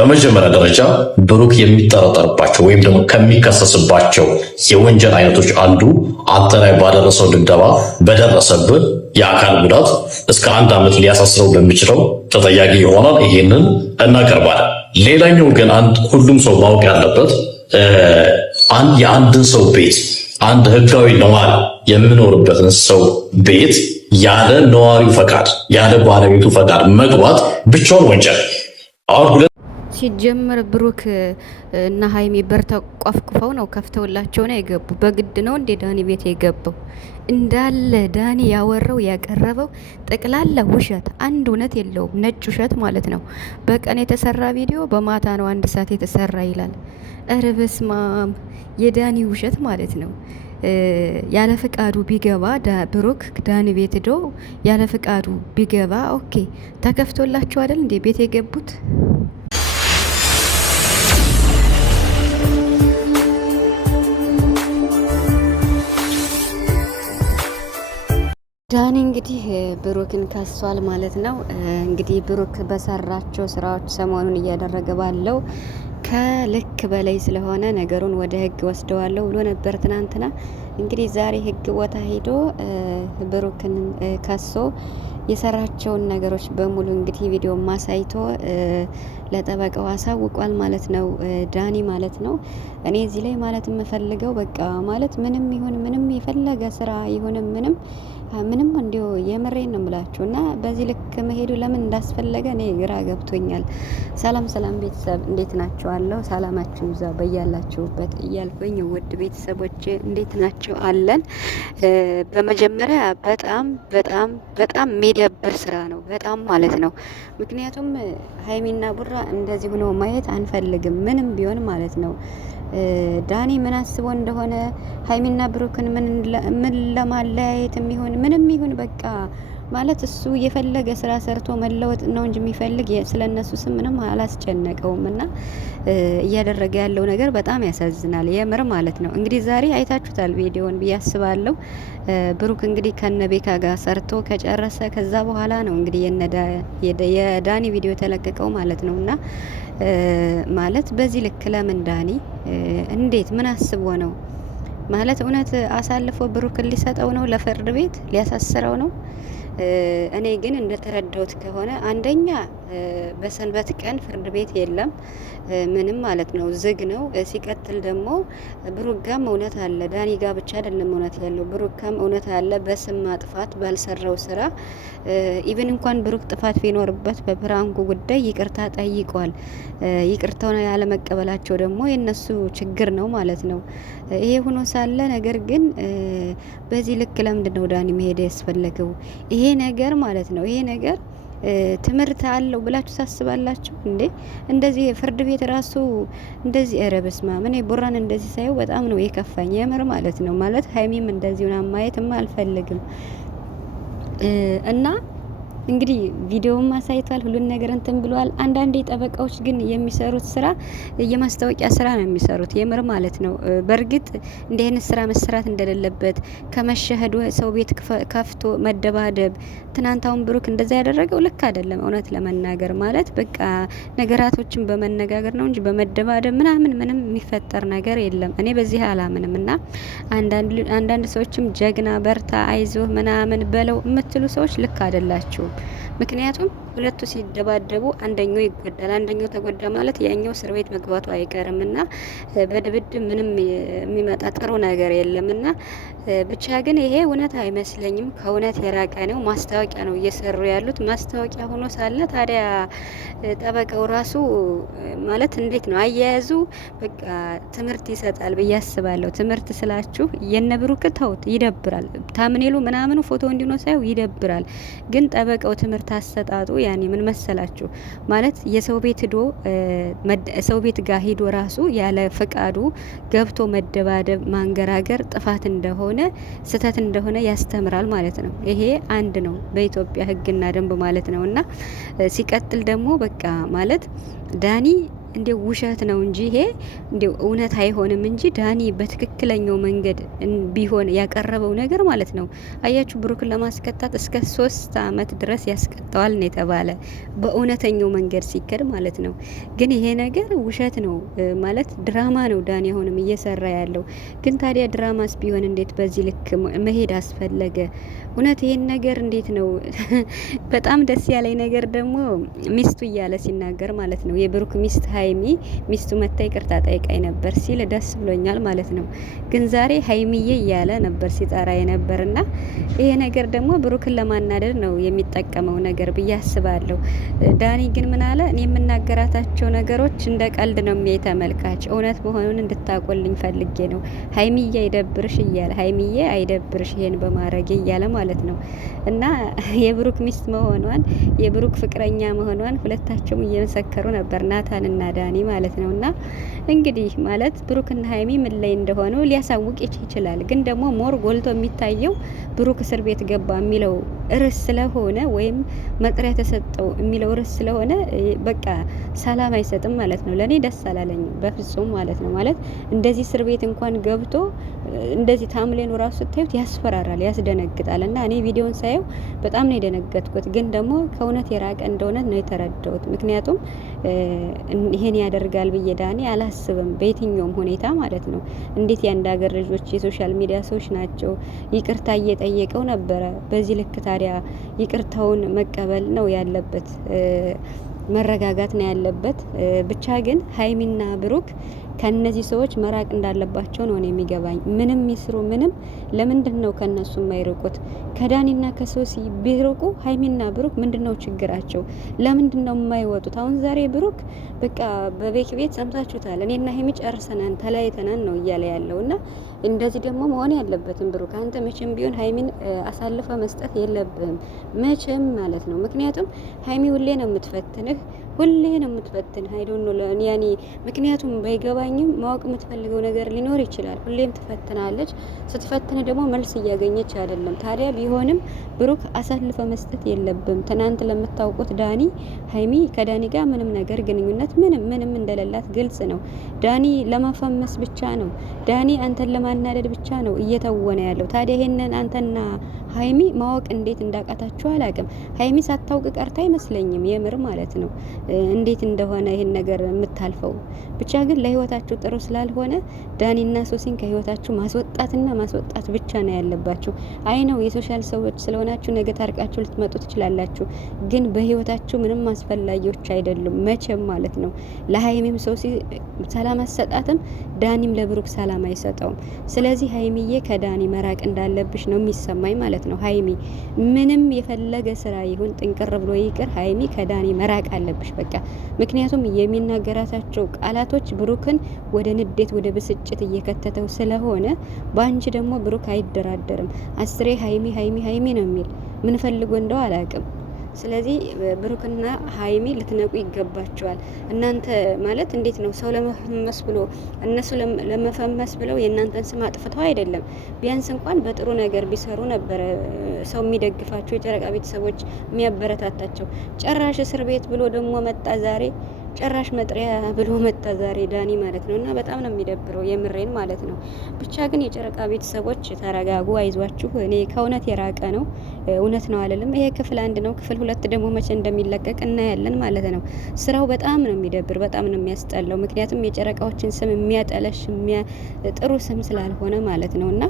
በመጀመሪያ ደረጃ ብሩክ የሚጠረጠርባቸው ወይም ደግሞ ከሚከሰስባቸው የወንጀል አይነቶች አንዱ አንተ ላይ ባደረሰው ድብደባ በደረሰብህ የአካል ጉዳት እስከ 1 ዓመት ሊያሳስረው በሚችለው ተጠያቂ ይሆናል። ይሄንን እናቀርባለን። ሌላኛው ግን ሁሉም ሰው ማወቅ ያለበት የአንድን ሰው ቤት አንድ ህጋዊ ነዋሪ የሚኖርበትን ሰው ቤት ያለ ነዋሪው ፈቃድ ያለ ባለቤቱ ፈቃድ መግባት ብቻውን ወንጀል። ሲጀመር ብሩክ እና ሀይሚ በር ተቋፍቁፈው ነው ከፍተውላቸው ነው የገቡ። በግድ ነው እንዴ ዳኒ ቤት የገባው? እንዳለ ዳኒ ያወራው ያቀረበው ጠቅላላ ውሸት፣ አንድ እውነት የለውም። ነጭ ውሸት ማለት ነው። በቀን የተሰራ ቪዲዮ በማታ ነው 1 ሰዓት የተሰራ ይላል። እረ በስመ አብ! የዳኒ ውሸት ማለት ነው። ያለ ፍቃዱ ቢገባ ብሩክ ዳኒ ቤት ሄዶ ያለ ፍቃዱ ቢገባ ኦኬ፣ ተከፍቶላቸው አይደል እንዴ ቤት የገቡት? ዳኒ እንግዲህ ብሩክን ከሷል ማለት ነው። እንግዲህ ብሩክ በሰራቸው ስራዎች ሰሞኑን እያደረገ ባለው ከልክ በላይ ስለሆነ ነገሩን ወደ ህግ ወስደዋለሁ ብሎ ነበር ትናንትና። እንግዲህ ዛሬ ህግ ቦታ ሄዶ ብሩክን ከሶ የሰራቸውን ነገሮች በሙሉ እንግዲህ ቪዲዮ ማሳይቶ ለጠበቃው አሳውቋል ማለት ነው፣ ዳኒ ማለት ነው። እኔ እዚህ ላይ ማለት የምፈልገው በቃ ማለት ምንም ይሁን ምንም የፈለገ ስራ ይሁን ምንም እንዲሁ የምሬን ነው የምላችሁ እና በዚህ ልክ መሄዱ ለምን እንዳስፈለገ እኔ ግራ ገብቶኛል። ሰላም ቤተሰብ እንዴት ናችኋለሁ? ሰላማችሁ ይብዛ በያላችሁበት እያልኩኝ ውድ ቤተሰቦች እንዴት ናችሁ? አለን። በመጀመሪያ በጣም የሚደብር ስራ ነው፣ በጣም ማለት ነው። ምክንያቱም ሀይሚና ቡራ እንደዚህ ሆኖ ማየት አንፈልግም፣ ምንም ቢሆን ማለት ነው። ዳኒ ምን አስቦ እንደሆነ ሀይሚና ብሩክን ምን ለማለያየት የሚሆን ምንም ይሁን በቃ ማለት እሱ የፈለገ ስራ ሰርቶ መለወጥ ነው እንጂ የሚፈልግ ስለነሱ ስም ምንም አላስጨነቀውም። እና እያደረገ ያለው ነገር በጣም ያሳዝናል የምር ማለት ነው። እንግዲህ ዛሬ አይታችሁታል ቪዲዮን ብዬ አስባለሁ። ብሩክ እንግዲህ ከነቤካ ጋር ሰርቶ ከጨረሰ ከዛ በኋላ ነው እንግዲህ የዳኒ ቪዲዮ የተለቀቀው ማለት ነው። እና ማለት በዚህ ልክ ለምን ዳኒ እንዴት ምን አስቦ ነው ማለት እውነት አሳልፎ ብሩክን ሊሰጠው ነው? ለፍርድ ቤት ሊያሳስረው ነው? እኔ ግን እንደተረዳሁት ከሆነ አንደኛ በሰንበት ቀን ፍርድ ቤት የለም ምንም ማለት ነው፣ ዝግ ነው። ሲቀጥል ደግሞ ብሩክ ጋም እውነት አለ፣ ዳኒ ጋ ብቻ አይደለም እውነት ያለው፣ ብሩክ ጋም እውነት አለ። በስም ማጥፋት ባልሰራው ስራ ኢቭን እንኳን ብሩክ ጥፋት ቢኖርበት በፕራንኩ ጉዳይ ይቅርታ ጠይቋል። ይቅርታውን ያለመቀበላቸው ደግሞ የነሱ ችግር ነው ማለት ነው። ይሄ ሆኖ ሳለ ነገር ግን በዚህ ልክ ለምንድን ነው ዳኒ መሄድ ያስፈለገው? ይሄ ነገር ማለት ነው ይሄ ነገር ትምህርት አለው ብላችሁ ታስባላችሁ እንዴ? እንደዚህ ፍርድ ቤት ራሱ እንደዚህ ኧረ በስመ አብ! እኔ ቡራን እንደዚህ ሳየው በጣም ነው የከፋኝ የምር ማለት ነው። ማለት ሀይሚም እንደዚሁና ማየትም አልፈልግም እና እንግዲህ ቪዲዮውን ማሳይቷል፣ ሁሉን ነገር እንትን ብሏል። አንዳንዴ ጠበቃዎች ግን የሚሰሩት ስራ የማስታወቂያ ስራ ነው የሚሰሩት የምር ማለት ነው። በእርግጥ እንዲህ አይነት ስራ መሰራት እንደሌለበት ከመሸሄዱ ሰው ቤት ከፍቶ መደባደብ፣ ትናንታውን ብሩክ እንደዛ ያደረገው ልክ አይደለም። እውነት ለመናገር ማለት በቃ ነገራቶችን በመነጋገር ነው እንጂ በመደባደብ ምናምን ምንም የሚፈጠር ነገር የለም። እኔ በዚህ አላምንም። እና አንዳንድ ሰዎችም ጀግና በርታ አይዞህ ምናምን በለው የምትሉ ሰዎች ልክ አይደላችሁም። ምክንያቱም ሁለቱ ሲደባደቡ አንደኛው ይጎዳል። አንደኛው ተጎዳ ማለት ያኛው እስር ቤት መግባቱ አይቀርምና በድብድብ ምንም የሚመጣ ጥሩ ነገር የለምና ብቻ ግን ይሄ እውነት አይመስለኝም። ከእውነት የራቀ ነው። ማስታወቂያ ነው እየሰሩ ያሉት። ማስታወቂያ ሆኖ ሳለ ታዲያ ጠበቃው ራሱ ማለት እንዴት ነው አያያዙ? በቃ ትምህርት ይሰጣል ብዬ አስባለሁ። ትምህርት ስላችሁ የነብሩክ ተውት፣ ይደብራል። ታምኔሉ ምናምኑ ፎቶ እንዲኖ ሳይው ይደብራል። ግን ጠበቃው ትምህርት አሰጣጡ ያኔ ምን መሰላችሁ ማለት የሰው ቤት ሄዶ ሰው ቤት ጋር ሄዶ ራሱ ያለ ፍቃዱ ገብቶ መደባደብ ማንገራገር ጥፋት እንደሆነ ስህተት እንደሆነ ያስተምራል ማለት ነው። ይሄ አንድ ነው በኢትዮጵያ ሕግና ደንብ ማለት ነው። እና ሲቀጥል ደግሞ በቃ ማለት ዳኒ እንዴው ውሸት ነው እንጂ ይሄ እንዴው እውነት አይሆንም እንጂ ዳኒ በትክክለኛው መንገድ ቢሆን ያቀረበው ነገር ማለት ነው። አያችሁ ብሩክን ለማስቀጣት እስከ 3 አመት ድረስ ያስቀጣዋል ነው የተባለ በእውነተኛው መንገድ ሲከድ ማለት ነው። ግን ይሄ ነገር ውሸት ነው ማለት ድራማ ነው ዳኒ አሁንም እየሰራ ያለው። ግን ታዲያ ድራማስ ቢሆን እንዴት በዚህ ልክ መሄድ አስፈለገ? እውነት ይሄን ነገር እንዴት ነው? በጣም ደስ ያለኝ ነገር ደግሞ ሚስቱ እያለ ሲናገር ማለት ነው የብሩክ ሚስት ሀይሚ ሚስቱ መታ ይቅርታ ጠይቃኝ ነበር ሲል ደስ ብሎኛል ማለት ነው። ግን ዛሬ ሀይሚዬ እያለ ነበር ሲጠራ የነበርና ይሄ ነገር ደግሞ ብሩክን ለማናደድ ነው የሚጠቀመው ነገር ብዬ አስባለሁ። ዳኒ ግን ምን አለ? እኔ የምናገራታቸው ነገሮች እንደ ቀልድ ነው የሚያይ ተመልካች፣ እውነት መሆኑን እንድታቆልኝ ፈልጌ ነው። ሀይሚዬ አይደብርሽ እያለ ሀይሚዬ አይደብርሽ ይሄን በማድረግ እያለ ማለት ነው። እና የብሩክ ሚስት መሆኗን የብሩክ ፍቅረኛ መሆኗን ሁለታቸውም እየመሰከሩ ነበር ናታን እና ዳኒ ማለት ነው። እና እንግዲህ ማለት ብሩክና ሀይሚ ምን ላይ እንደሆኑ ሊያሳውቅ ይችላል። ግን ደግሞ ሞር ጎልቶ የሚታየው ብሩክ እስር ቤት ገባ የሚለው ርዕስ ስለሆነ ወይም መጥሪያ ተሰጠው የሚለው ርዕስ ስለሆነ በቃ ሰላም አይሰጥም ማለት ነው። ለኔ ደስ አላለኝም በፍጹም ማለት ነው። ማለት እንደዚህ እስር ቤት እንኳን ገብቶ እንደዚህ ታምሌኑ ራሱ ስታዩት ያስፈራራል፣ ያስደነግጣል። እና እኔ ቪዲዮን ሳየው በጣም ነው የደነገጥኩት። ግን ደግሞ ከእውነት የራቀ እንደሆነ ነው የተረዳሁት። ምክንያቱም ይሄን ያደርጋል ብዬ ዳኒ አላስብም በየትኛውም ሁኔታ ማለት ነው። እንዴት የአንድ ሀገር ልጆች የሶሻል ሚዲያ ሰዎች ናቸው። ይቅርታ እየጠየቀው ነበረ። በዚህ ልክ ታዲያ ይቅርታውን መቀበል ነው ያለበት፣ መረጋጋት ነው ያለበት። ብቻ ግን ሀይሚና ብሩክ ከነዚህ ሰዎች መራቅ እንዳለባቸው ነው የሚገባኝ። ምንም ይስሩ ምንም፣ ለምንድን ነው ከነሱ የማይርቁት? ከዳኒና ከሶሲ ቢርቁ ሀይሚና ብሩክ ምንድነው ችግራቸው? ለምንድን ነው የማይወጡት? አሁን ዛሬ ብሩክ በቃ በቤክ ቤት ሰምታችሁታል። እኔና ሀይሚ ጨርሰናን ተለያይተናን ነው እያለ ያለውና እንደዚህ ደግሞ መሆን ያለበትም ብሩክ አንተ መቼም ቢሆን ሀይሚን አሳልፈ መስጠት የለብህም መቼም ማለት ነው። ምክንያቱም ሀይሚ ሁሌ ነው የምትፈትንህ፣ ሁሌ ነው የምትፈትንህ። አይዶን ነው ያኔ ምክንያቱም ባይገባኝም ማወቅ የምትፈልገው ነገር ሊኖር ይችላል። ሁሌም ትፈትናለች። ስትፈትን ደግሞ መልስ እያገኘች አይደለም። ታዲያ ቢሆንም ብሩክ አሳልፈ መስጠት የለብም። ትናንት ለምታውቁት ዳኒ ሀይሚ ከዳኒ ጋር ምንም ነገር ግንኙነት ምንም እንደሌላት ግልጽ ነው። ዳኒ ለማፈመስ ብቻ ነው፣ ዳኒ አንተን ለማናደድ ብቻ ነው እየተወነ ያለው። ታዲያ ይሄንን አንተና ሀይሚ ማወቅ እንዴት እንዳቃታችሁ አላቅም። ሀይሚ ሳታውቅ ቀርታ አይመስለኝም የምር ማለት ነው እንዴት እንደሆነ ይሄን ነገር የምታልፈው። ብቻ ግን ለህይወታችሁ ጥሩ ስላልሆነ ዳኒና ሶሲን ከህይወታችሁ ማስወጣትና ማስወጣት ብቻ ነው ያለባችሁ። አይ ነው የሶሻል ሰዎች ስለሆናችሁ ነገ ታርቃችሁ ልትመጡ ትችላላችሁ። ግን በህይወታችሁ ምንም አስፈላጊዎች አይደሉም መቼም ማለት ነው። ለሀይሚም ሶሲ ሰላም አሰጣትም፣ ዳኒም ለብሩክ ሰላም አይሰጠውም። ስለዚህ ሀይሚዬ ከዳኒ መራቅ እንዳለብሽ ነው የሚሰማኝ ማለት ነው። ሀይሚ ምንም የፈለገ ስራ ይሁን ጥንቅር ብሎ ይቅር፣ ሀይሚ ከዳኒ መራቅ አለብሽ በቃ። ምክንያቱም የሚናገራታቸው ቃላቶች ብሩክን ወደ ንዴት ወደ ብስጭት እየከተተው ስለሆነ በአንቺ ደግሞ ብሩክ አይደራደርም። አስሬ ሀይሚ ሀይሚ ሀይሚ ነው የሚል ምን ፈልጎ እንደው አላቅም። ስለዚህ ብሩክና ሀይሚ ልትነቁ ይገባቸዋል። እናንተ ማለት እንዴት ነው ሰው ለመፈመስ ብሎ እነሱ ለመፈመስ ብለው የእናንተን ስም አጥፍተው አይደለም። ቢያንስ እንኳን በጥሩ ነገር ቢሰሩ ነበረ ሰው የሚደግፋቸው፣ የጨረቃ ቤተሰቦች የሚያበረታታቸው። ጭራሽ እስር ቤት ብሎ ደግሞ መጣ ዛሬ፣ ጭራሽ መጥሪያ ብሎ መጣ ዛሬ ዳኒ ማለት ነው። እና በጣም ነው የሚደብረው የምሬን ማለት ነው። ብቻ ግን የጨረቃ ቤተሰቦች ተረጋጉ፣ አይዟችሁ። እኔ ከእውነት የራቀ ነው እውነት ነው አለልም። ይሄ ክፍል 1 ነው። ክፍል 2 ደግሞ መቼ እንደሚለቀቅ እናያለን ማለት ነው። ስራው በጣም ነው የሚደብር፣ በጣም ነው የሚያስጠላው። ምክንያቱም የጨረቃዎችን ስም የሚያጠለሽ ጥሩ ስም ስላልሆነ ማለት ነው። እና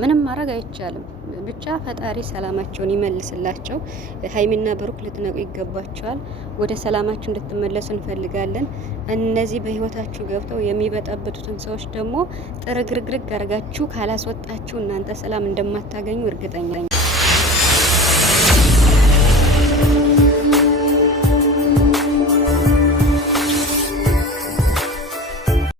ምንም ማድረግ አይቻልም። ብቻ ፈጣሪ ሰላማቸውን ይመልስላቸው። ሀይሚና ብሩክ ልትነቁ ይገባቸዋል። ወደ ሰላማችሁ እንድትመለሱ እንፈልጋለን። እነዚህ በህይወታችሁ ገብተው የሚበጠብጡትን ሰዎች ደግሞ ጥርግርግርግ አርጋችሁ ካላስወጣችሁ እናንተ ሰላም እንደማታገኙ እርግጠኛ ነኝ።